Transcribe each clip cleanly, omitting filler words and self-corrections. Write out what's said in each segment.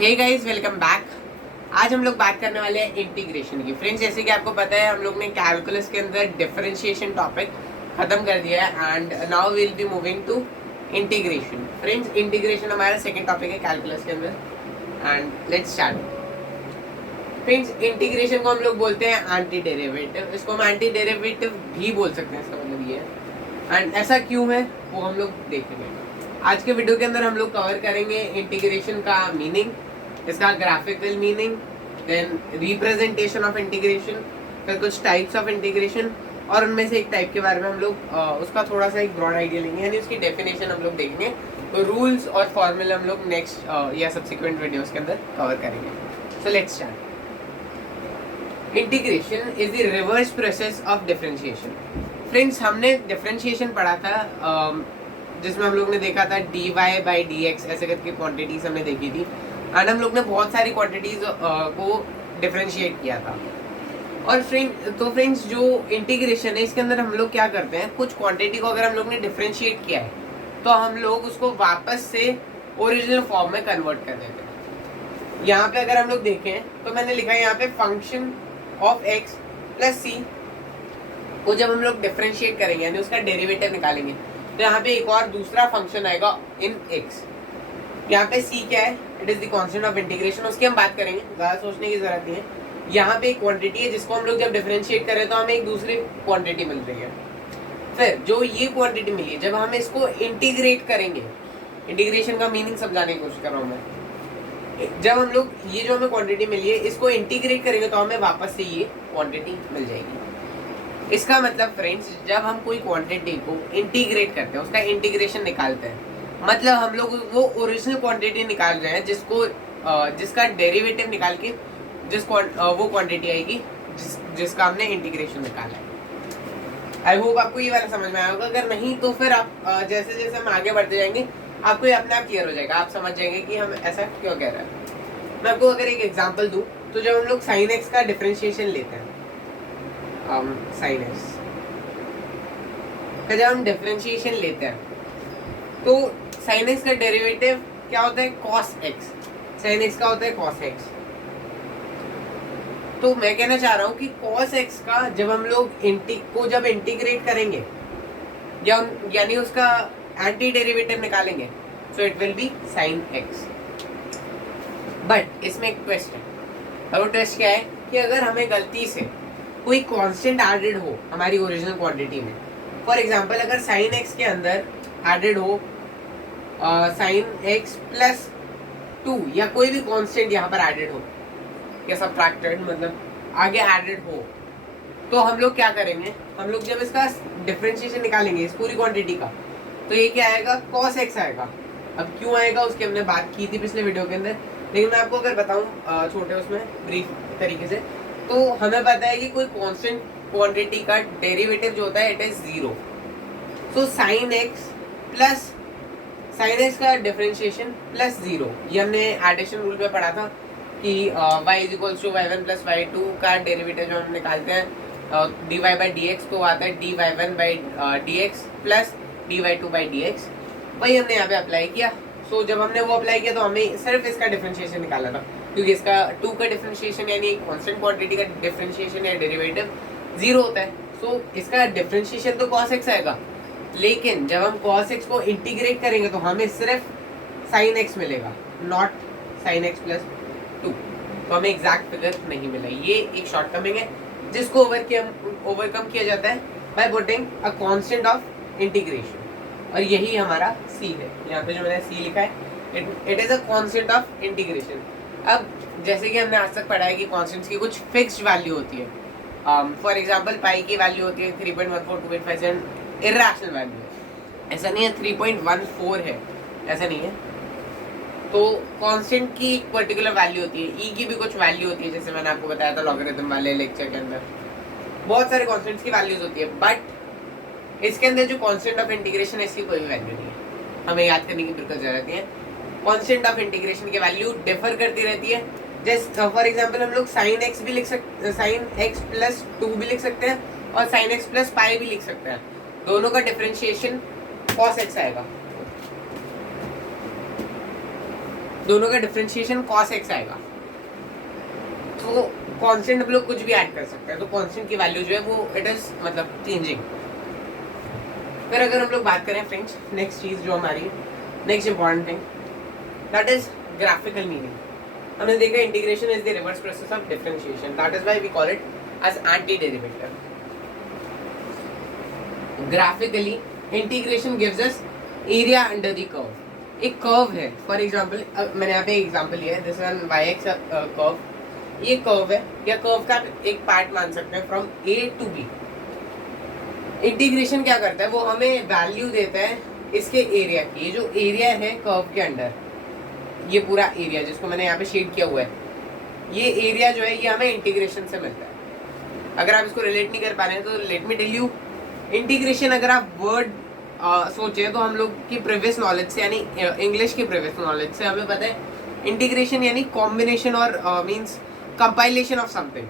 Hey guys, welcome back. आज हम लोग बात करने वाले हैं इंटीग्रेशन की। फ्रेंड्स, जैसे कि आपको पता है हम लोग ने कैलकुलस के अंदर डिफरेंशिएशन टॉपिक खत्म कर दिया है and now will be moving to integration. Friends, integration हमारा सेकंड टॉपिक है कैलकुलस के अंदर and let's start. Friends, integration को हम लोग बोलते हैं एंटी डेरिवेटिव। इसको हम एंटी डेरिवेटिव भी बोल सकते हैं, इसका मतलब ये है। एंड ऐसा क्यों है वो हम लोग देखेंगे। आज के वीडियो के अंदर हम लोग कवर करेंगे इंटीग्रेशन का मीनिंग, इसका graphical meaning, then representation of integration, फिर कुछ टाइप्स ऑफ इंटीग्रेशन और उनमें से एक टाइप के बारे में हम लोग उसका थोड़ा सा एक ब्रॉड आइडिया लेंगे, यानी उसकी डेफिनेशन हम लोग देखेंगे। तो रूल्स और फॉर्मूला हम लोग नेक्स्ट या सब्सिक्वेंट वीडियोस के अंदर कवर करेंगे। So let's start. Integration is the reverse process of differentiation. Friends, हमने डिफरेंशिएशन पढ़ा था जिसमें हम लोग ने देखा था dy बाई डी एक्स ऐसे करके क्वांटिटीज हमने देखी थी एंड हम लोग ने बहुत सारी क्वांटिटीज को डिफरेंशिएट किया था। और फ्रेंड्स जो इंटीग्रेशन है इसके अंदर हम लोग क्या करते हैं, कुछ क्वांटिटी को अगर हम लोग ने डिफरेंशिएट किया है तो हम लोग उसको वापस से ओरिजिनल फॉर्म में कन्वर्ट कर देते हैं। यहाँ पे अगर हम लोग देखें तो मैंने लिखा है यहाँ पे फंक्शन ऑफ एक्स प्लस सी को जब हम लोग डिफरेंशिएट करेंगे यानी उसका डेरिवेटिव निकालेंगे तो यहाँ पे एक और दूसरा फंक्शन आएगा इन x। यहाँ पे c क्या है, it is the constant of integration, उसकी हम बात करेंगे, ज़्यादा सोचने की जरूरत नहीं है। यहाँ पे एक क्वांटिटी है जिसको हम लोग जब डिफरेंशिएट करें तो हमें एक दूसरी क्वांटिटी मिल रही है। फिर जो ये क्वांटिटी मिली है जब हम इसको इंटीग्रेट करेंगे, इंटीग्रेशन का मीनिंग समझाने की कोशिश कर रहा हूँ मैं। जब हम लोग ये जो हमें क्वांटिटी मिली है इसको इंटीग्रेट करेंगे तो हमें वापस से ये क्वांटिटी मिल जाएगी। इसका मतलब फ्रेंड्स, जब हम कोई क्वांटिटी को इंटीग्रेट करते हैं, उसका इंटीग्रेशन निकालते हैं, मतलब हम लोग वो ओरिजिनल क्वांटिटी निकाल रहे हैं जिसका डेरिवेटिव निकाल के वो क्वांटिटी आएगी जिसका हमने इंटीग्रेशन निकाला है। आई होप आपको ये वाला समझ में आया होगा। अगर नहीं तो फिर आप जैसे जैसे हम आगे बढ़ते जाएंगे आपको ये अपने आप क्लियर हो जाएगा, आप समझ जाएंगे कि हम ऐसा क्यों कह रहे हैं। मैं आपको अगर एक एग्जाम्पल दूँ तो जब हम लोग साइन एक्स का डिफरेंशिएशन लेते हैं, साइन एक्स का जब हम डिफरेंशिएशन लेते हैं तो साइन एक्स का डेरिवेटिव क्या होता है, कॉस एक्स। साइन एक्स का होता है कॉस एक्स। तो मैं कहना चाह रहा हूं कि कॉस एक्स का जब हम लोग जब इंटीग्रेट करेंगे यानी उसका एंटी डेरिवेटिव निकालेंगे so it will be sine x. But इसमें एक ट्विस्ट है। वो ट्विस्ट क्या है कि अगर हमें गलती से कोई कांस्टेंट एडेड हो हमारी ओरिजिनल क्वांटिटी में, फॉर एग्जांपल अगर साइन एक्स के अंदर एडेड हो साइन एक्स प्लस 2 या कोई भी कांस्टेंट यहाँ पर एडेड हो या सब्ट्रैक्टेड मतलब आगे एडेड हो, तो हम लोग क्या करेंगे, हम लोग जब इसका डिफरेंशिएशन निकालेंगे इस पूरी क्वांटिटी का तो ये क्या आएगा, कॉस एक्स आएगा। अब क्यों आएगा उसकी हमने बात की थी पिछले वीडियो के अंदर, लेकिन मैं आपको अगर बताऊँ छोटे उसमें ब्रीफ तरीके से, तो हमें पता है कि कोई कांस्टेंट क्वांटिटी का डेरिवेटिव जो होता है it is 0। So sine x का डिफरेंशिएशन प्लस 0, ये हमने एडिशन रूल में पढ़ा था कि y is equals to y1 plus y2 का डेरिवेटिव जो हम निकालते हैं dy बाई डी एक्स को आता है dy1 by D x plus dy2 by D x, वही हमने यहाँ पे अप्लाई किया। सो जब हमने वो अप्लाई किया तो हमें सिर्फ इसका डिफरेंशिएशन निकाला था क्योंकि इसका 2 का डिफरेंशिएशन यानी कांस्टेंट क्वांटिटी का डिफरेंशिएशन या डेरिवेटिव 0 होता है। सो इसका डिफरेंशिएशन तो cos x आएगा, लेकिन जब हम cos x को इंटीग्रेट करेंगे तो हमें सिर्फ sin x मिलेगा, नॉट sin x प्लस 2। तो हमें एग्जैक्ट फिगर नहीं मिला। ये एक शॉर्टकमिंग है जिसको ओवरकम किया जाता है by putting a constant of integration, और यही हमारा c है। यहाँ पे जो मैंने c लिखा है it is a constant of integration. अब जैसे कि हमने आज तक पढ़ा है कि कांस्टेंट्स की कुछ फिक्स्ड वैल्यू होती है, फॉर एग्जांपल पाई की वैल्यू होती है 3.14285, इरैशनल वैल्यू है, ऐसा नहीं है 3.14 है, ऐसा नहीं है। तो कांस्टेंट की एक पर्टिकुलर वैल्यू होती है, ई की भी कुछ वैल्यू होती है, जैसे मैंने आपको बताया था लॉगरिथम वाले लेक्चर के अंदर बहुत सारे कांस्टेंट्स की वैल्यूज होती है। बट इसके अंदर जो कांस्टेंट ऑफ इंटीग्रेशन है इसकी कोई भी वैल्यू नहीं है, हमें याद करने की बिल्कुल जरूरत नहीं है। कांस्टेंट ऑफ इंटीग्रेशन की वैल्यू डिफर करती रहती है। जैसे फॉर एग्जांपल हम लोग साइन एक्स भी लिख सकते, साइन एक्स प्लस 2 भी लिख सकते हैं और साइन एक्स प्लस पाई भी लिख सकते हैं, दोनों का डिफरेंशिएशन कॉस एक्स आएगा। दोनों का डिफरेंशिएशन cos x आएगा, तो कांस्टेंट हम लोग कुछ भी ऐड कर सकते हैं, तो कांस्टेंट की वैल्यू जो है वो इट इज मतलब चेंजिंग। फिर अगर हम लोग बात करें फ्रेंड्स, नेक्स्ट चीज जो हमारी next important thing that is graphical meaning. हमने देखा integration is the reverse process of differentiation, that is why we call it as anti derivative. Graphically integration gives us area under the curve. एक curve है, for example मैंने यहाँ पे example लिया है, this one Y X curve, ये curve है, या कर्व का एक पार्ट मान सकते हैं फ्रॉम ए टू बी। इंटीग्रेशन क्या करता है, वो हमें वैल्यू देता है इसके एरिया की। ये जो एरिया है कर्व के अंडर, ये पूरा एरिया जिसको मैंने यहाँ पे शेड किया हुआ है, ये एरिया जो है ये हमें इंटीग्रेशन से मिलता है। अगर आप इसको रिलेट नहीं कर पा रहे हैं तो let me tell you, integration अगर आप वर्ड सोचे तो हम लोग की प्रीवियस नॉलेज से, यानी इंग्लिश की प्रीवियस नॉलेज से हमें पता है इंटीग्रेशन यानी कॉम्बिनेशन और means compilation of something.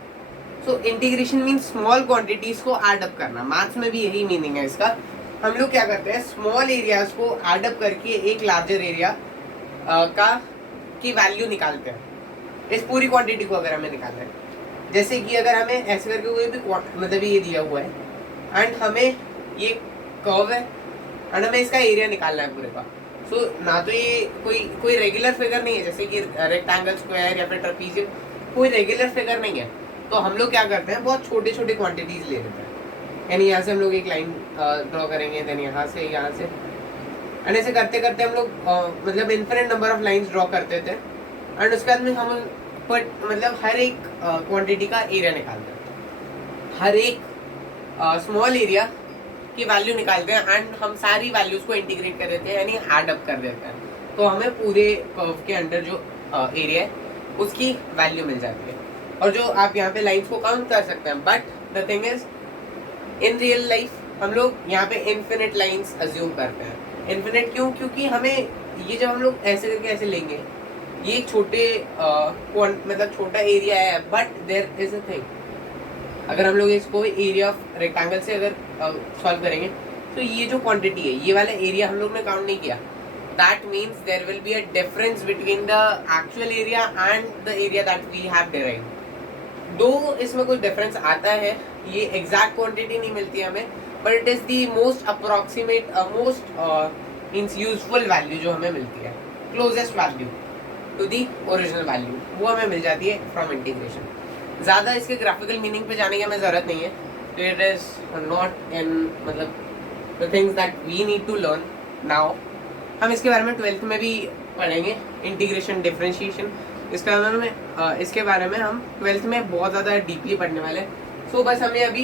So integration means small quantities को ऐड अप करना। मैथ्स में भी यही मीनिंग है इसका। हम लोग क्या करते हैं, स्मॉल एरियाज को ऐड अप करके एक लार्जर एरिया का की वैल्यू निकालते हैं। इस पूरी क्वांटिटी को अगर हमें निकालना है, जैसे कि अगर हमें ऐसे करके कोई भी मतलब ये दिया हुआ है एंड हमें ये कर्व है एंड हमें इसका एरिया निकालना है पूरे का। सो ना तो ये कोई रेगुलर फिगर नहीं है, जैसे कि रेक्टेंगल, स्क्वायर या फिर ट्रेपीजियम, कोई रेगुलर फिगर नहीं है। तो हम लोग क्या करते हैं, बहुत छोटे छोटे क्वांटिटीज ले लेते हैं। यानी यहाँ से हम लोग एक लाइन ड्रॉ करेंगे, देन यहाँ से एंड ऐसे करते करते हम लोग मतलब infinite number of lines draw करते थे एंड उसके बाद में हम मतलब हर एक क्वांटिटी का एरिया निकालते हैं, हर एक स्मॉल एरिया की वैल्यू निकालते हैं एंड हम सारी वैल्यूज को इंटीग्रेट कर देते हैं, यानी ऐड अप कर देते हैं। तो हमें पूरे कर्व के अंदर जो एरिया है उसकी वैल्यू मिल जाती है। और जो आप यहाँ पे लाइंस को काउंट कर सकते हैं, but the thing is in real life हम लोग यहाँ पे इन्फिनिट लाइंस अज्यूम करते हैं। इन्फिनिट क्यों? क्योंकि हमें ये जब हम लोग ऐसे करके ऐसे लेंगे, ये एक छोटे मतलब छोटा एरिया है, but there is a thing, अगर हम लोग इसको एरिया ऑफ रेक्टेंगल से अगर सॉल्व करेंगे तो ये जो क्वांटिटी है, ये वाला एरिया हम लोग ने काउंट नहीं किया। That means there will be a difference between the actual area and the area that we have derived. दो इसमें कुछ डिफरेंस आता है, ये एग्जैक्ट क्वांटिटी नहीं मिलती हमें, but it is the most approximate most means useful value जो हमें मिलती है, closest value to the original value, वो हमें मिल जाती है फ्रॉम इंटीग्रेशन। ज़्यादा इसके ग्राफिकल मीनिंग पे जाने की हमें ज़रूरत नहीं है, तो इट इज़ नॉट इन मतलब the things that we need to learn now. हम इसके बारे में 12th में भी पढ़ेंगे, इंटीग्रेशन, डिफरेंशिएशन, इसके बारे में हम 12th में बहुत ज़्यादा डीपली पढ़ने वाले हैं। सो बस हमें अभी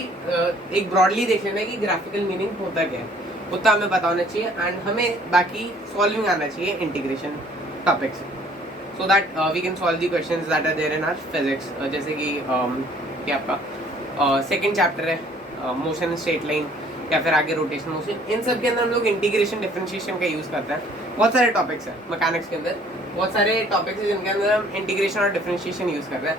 एक ब्रॉडली देख लेना है कि ग्राफिकल मीनिंग होता क्या है, उतना हमें पता होना चाहिए एंड हमें बाकी सॉल्विंग आना चाहिए integration topics, so that we can solve the questions that are there in our physics, जैसे कि क्या आपका सेकेंड चैप्टर है मोशन स्ट्रेट लाइन या फिर आगे रोटेशन मोशन, इन सब के अंदर हम लोग इंटीग्रेशन डिफरेंशिएशन का यूज़ करते हैं। बहुत सारे टॉपिक्स हैं मैकेनिक्स के अंदर, बहुत सारे टॉपिक्स हैं जिनके अंदर हम इंटीग्रेशन और डिफरेंशिएशन यूज़ कर रहे हैं,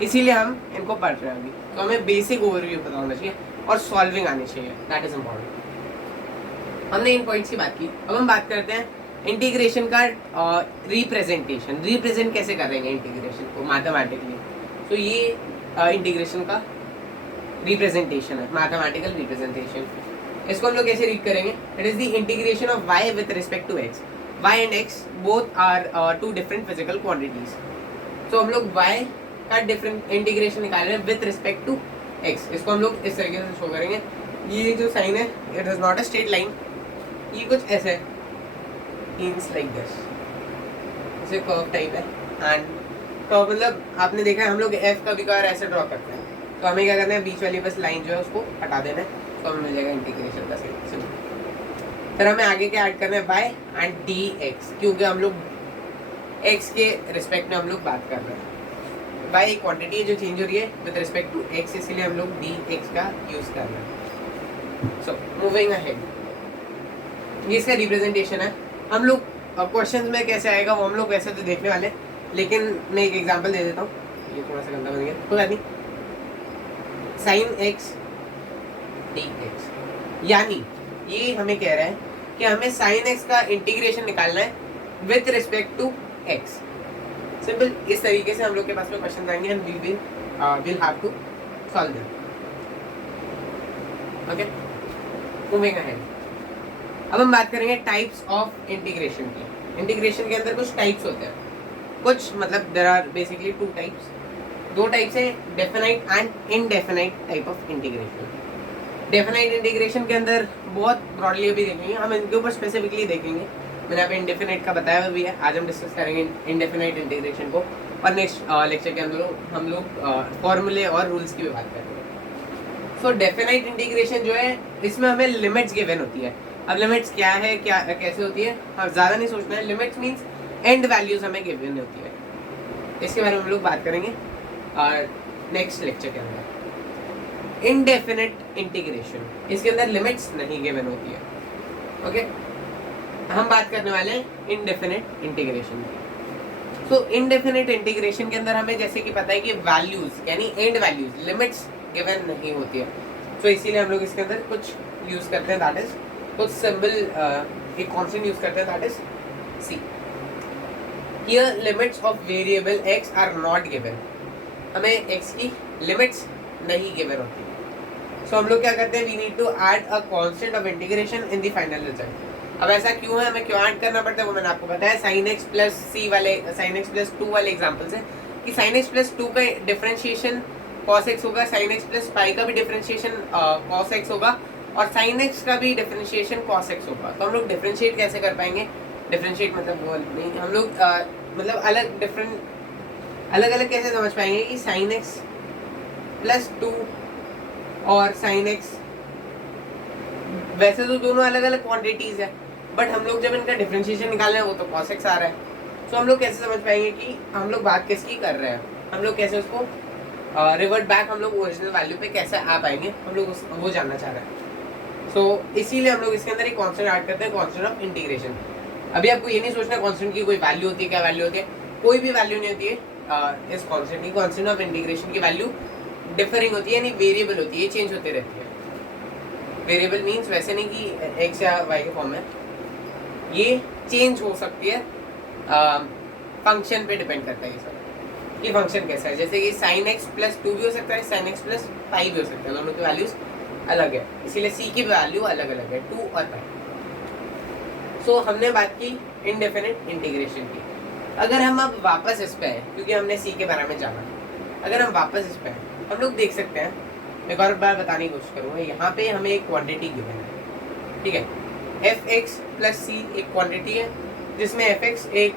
इसीलिए हम इनको पढ़ रहे हैं अभी। तो हमें बेसिक ओवरव्यू पता होना चाहिए और सॉल्विंग आनी चाहिए, दैट इज इम्पॉर्टेंट। हमने इन पॉइंट्स की बात की, अब हम बात करते हैं इंटीग्रेशन का रिप्रेजेंटेशन। रिप्रेजेंट कैसे करेंगे इंटीग्रेशन को मैथमेटिकली? तो ये इंटीग्रेशन का रिप्रेजेंटेशन है, मैथमेटिकल रिप्रेजेंटेशन। इसको हम लोग कैसे रीड करेंगे? It is the integration of y with respect to x। y and x both are two different physical quantities. तो हम लोग y का डिफरेंट इंटीग्रेशन निकाल रहे हैं विद रिस्पेक्ट टू x। इसको हम लोग इस तरीके से शो करेंगे। ये जो साइन है it is not a straight line, ये कुछ ऐसे है, मीन्स लाइक दिस, इसे कर्व टाइप है एंड तो मतलब आपने देखा है हम लोग f का भी कवर ऐसे ड्रॉ करते हैं, तो हमें क्या करना है, बीच वाली बस लाइन जो है उसको हटा देना है, तो हमें मिल जाएगा इंटीग्रेशन का सिंबल। फिर हमें आगे क्या ऐड करना है, y एंड dx, क्योंकि हम लोग x के रिस्पेक्ट में हम लोग बात कर रहे हैं। y एक क्वांटिटी है जो चेंज हो रही है विद रिस्पेक्ट टू x, इसीलिए हम लोग dx का यूज कर रहे हैं। सो मूविंग अहेड, ये इसका रिप्रेजेंटेशन है। हम लोग क्वेश्चंस में कैसे आएगा वो हम लोग वैसे तो देखने वाले, लेकिन मैं एक एग्जांपल दे देता हूँ। ये थोड़ा सा गंदा बन गया, कोई बात नहीं। साइन x dx, यानी ये हमें कह रहा है कि हमें साइन x का इंटीग्रेशन निकालना है with respect to x। Simple इस तरीके से हम लोग के पास में क्वेश्चन आएंगे and we will have to solve them. Okay, moving ahead. अब हम बात करेंगे टाइप्स ऑफ इंटीग्रेशन की। इंटीग्रेशन के अंदर कुछ टाइप्स होते हैं, कुछ मतलब there are basically two types, दो टाइप्स है, definite and indefinite type of integration. Definite integration के अंदर बहुत ब्रॉडली अभी देखेंगे, हम इनके ऊपर स्पेसिफिकली देखेंगे। मैंने यहाँ पे इंडेफिनाइट का बताया हुआ भी है, आज हम डिस्कस करेंगे इंडेफिनाइट इंटीग्रेशन को, और नेक्स्ट लेक्चर के अंदर हम लोग फॉर्मूले और रूल्स की भी बात करेंगे। सो डेफिनाइट इंटीग्रेशन जो है, इसमें हमें लिमिट्स गिवन होती है। अब लिमिट्स क्या है, क्या कैसे होती है, हम ज़्यादा नहीं सोचना है। लिमिट्स मीन्स एंड वैल्यूज हमें गिवन होती है, इसके बारे में हम लोग बात करेंगे नेक्स्ट लेक्चर के अंदर। इनडेफिनिट इंटीग्रेशन, इसके अंदर लिमिट्स नहीं गिवन होती है। ओके, हम बात करने वाले हैं इनडेफिनिट इंटीग्रेशन की। सो इनडेफिनिट इंटीग्रेशन के अंदर हमें जैसे कि पता है कि वैल्यूज यानी एंड वैल्यूज, लिमिट्स गिवन नहीं होती है। तो इसीलिए हम लोग इसके अंदर कुछ यूज करते हैं, दैट इज कुछ सिंबल, एक कांस्टेंट यूज करते हैं, that is C. Here limits of variable x are not given, हमें x की लिमिट्स नहीं गिवन होती। सो हम लोग क्या करते हैं, we need to add a constant of integration in the final result. अब ऐसा क्यों है, हमें क्यों ऐड करना पड़ता है, वो मैंने आपको बताया sin x प्लस c वाले, sin x प्लस 2 वाले एग्जांपल से, कि sin x प्लस 2 का डिफरेंशिएशन cos x होगा, sin x प्लस पाई का भी डिफरेंशिएशन cos x होगा, और sin x का भी डिफरेंशिएशन cos x होगा। तो हम लोग डिफरेंशिएट कैसे कर पाएंगे, डिफरेंशिएट मतलब वो नहीं, हम लोग मतलब अलग डिफरेंट अलग अलग कैसे समझ पाएंगे कि sin x प्लस 2 और sin x, वैसे तो दोनों अलग अलग क्वांटिटीज है, बट हम लोग जब इनका डिफरेंशिएशन निकाल रहे हैं वो तो cos x आ रहा है। तो हम लोग कैसे समझ पाएंगे कि हम लोग बात किसकी कर रहे हैं, हम लोग कैसे उसको रिवर्ट बैक, हम लोग ओरिजिनल वैल्यू पे कैसे आ पाएंगे, हम लोग वो जानना चाह रहे हैं। सो इसीलिए हम लोग इसके अंदर एक कांस्टेंट ऐड करते हैं, कांस्टेंट ऑफ इंटीग्रेशन। अभी आपको ये नहीं सोचना कांस्टेंट की कोई वैल्यू होती है, क्या वैल्यू होती है, कोई भी वैल्यू नहीं होती है इस कांस्टेंट की। कांस्टेंट ऑफ इंटीग्रेशन की वैल्यू डिफरिंग होती है, यानी वेरिएबल होती है, ये चेंज होते रहती है। वेरिएबल मीन्स वैसे नहीं कि x या y के फॉर्म में, ये चेंज हो सकती है, फंक्शन पे डिपेंड करता है ये सब कि फंक्शन कैसा है। जैसे कि sin x प्लस 2 भी हो सकता है, sin x प्लस पाई भी हो सकता है, दोनों की वैल्यूज अलग है, इसीलिए c की वैल्यू अलग अलग है, 2 और पाई। सो हमने बात की इनडेफिनिट इंटीग्रेशन की। अगर हम अब वापस इस पे आए, क्योंकि हमने c के बारे में जाना, अगर हम वापस इस पे आए, हम लोग देख सकते हैं, एक और बार बताने की कोशिश करूँगा, यहाँ पे हमें एक क्वांटिटी गिवन है, ठीक है, fx प्लस c एक क्वांटिटी है, जिसमें fx एक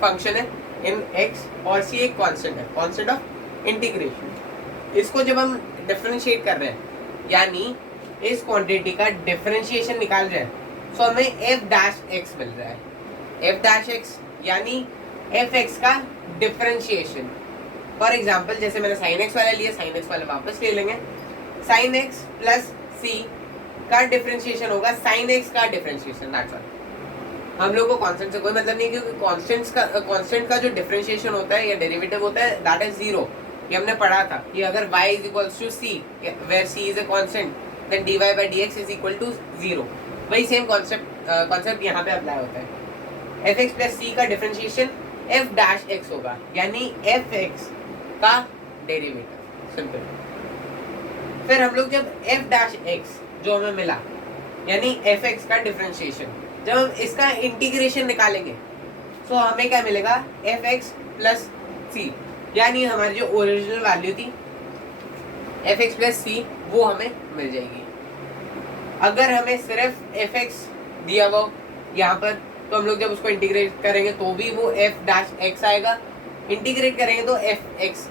फंक्शन है इन x और c एक कांस्टेंट है, कांस्टेंट ऑफ इंटीग्रेशन। इसको जब हम डिफरेंशिएट कर रहे हैं, यानी इस क्वांटिटी का डिफरेंशिएशन निकाल रहे हैं, तो हमें f डैश x मिल रहा है। f डैश x यानी fx का डिफरेंशिएशन। फॉर एग्जाम्पल जैसे मैंने sin x वाला लिया, sin x वाला वापस ले लेंगे, sin x प्लस c का डिफरेंशिएशन होगा sin x का डिफरेंशिएशन, दैट्स ऑल। हम लोग को कांस्टेंट से कोई मतलब नहीं, क्योंकि कांस्टेंट का जो डिफरेंशिएशन होता है या डेरिवेटिव होता है, दैट इज जीरो। ये हमने पढ़ा था कि अगर y is equals to c where c is a constant, then dy by dx is equal to 0। वही सेम कॉन्सेप्ट यहाँ पे अप्लाई होता है। fx प्लस c का डिफरेंशिएशन f डैश x होगा, यानी fx का डेरिवेटिव, सिंपल। फिर हम लोग जब f डैश x जो हमें मिला, यानी fx का डिफरेंशिएशन, जब हम इसका इंटीग्रेशन निकालेंगे तो हमें क्या मिलेगा, fx प्लस c, यानी हमारी जो ओरिजिनल वैल्यू थी fx प्लस c वो हमें मिल जाएगी। अगर हमें सिर्फ fx दिया हुआ यहाँ पर, तो हम लोग जब उसको इंटीग्रेट करेंगे तो भी वो f डैश x आएगा, इंटीग्रेट करेंगे तो fx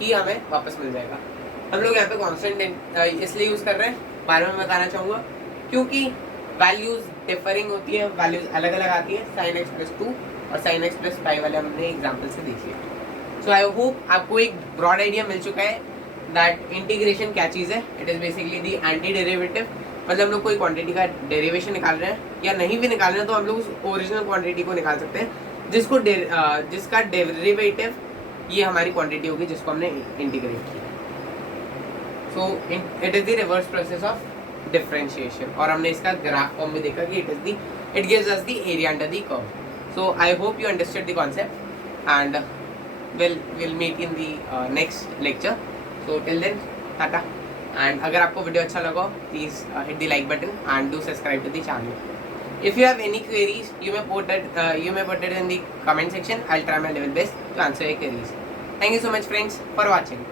ही हमें वापस मिल जाएगा। हम लोग यहाँ पे कांस्टेंट इसलिए यूज कर रहे हैं, बारे में बताना चाहूँगा, क्योंकि वैल्यूज डिफरिंग होती है, वैल्यूज अलग अलग आती है। sin x प्लस 2 और sin x प्लस पाई वाले हमने एग्जाम्पल से देख लिया। सो आई होप आपको एक ब्रॉड आइडिया मिल चुका है दैट इंटीग्रेशन क्या चीज़ है। It is basically the anti derivative, मतलब हम लोग कोई क्वांटिटी का डेरिवेशन निकाल रहे हैं या नहीं भी निकाल रहे हैं, तो हम लोग उस ओरिजिनल क्वांटिटी को निकाल सकते हैं जिसका डेरिवेटिव ये हमारी क्वांटिटी होगी जिसको हमने इंटीग्रेट किया। So it is the reverse process of differentiation, और हमने इसका ग्राफ फॉर्म में देखा कि it gives us the area under the curve. So I hope you understood the concept, and we'll meet in the next lecture. So till then, tata. And अगर आपको video अच्छा लगा, please hit the like button and do subscribe to the channel. If you have any queries, you may put it in the comment section. I'll try my level best to answer your queries. Thank you so much, friends, for watching.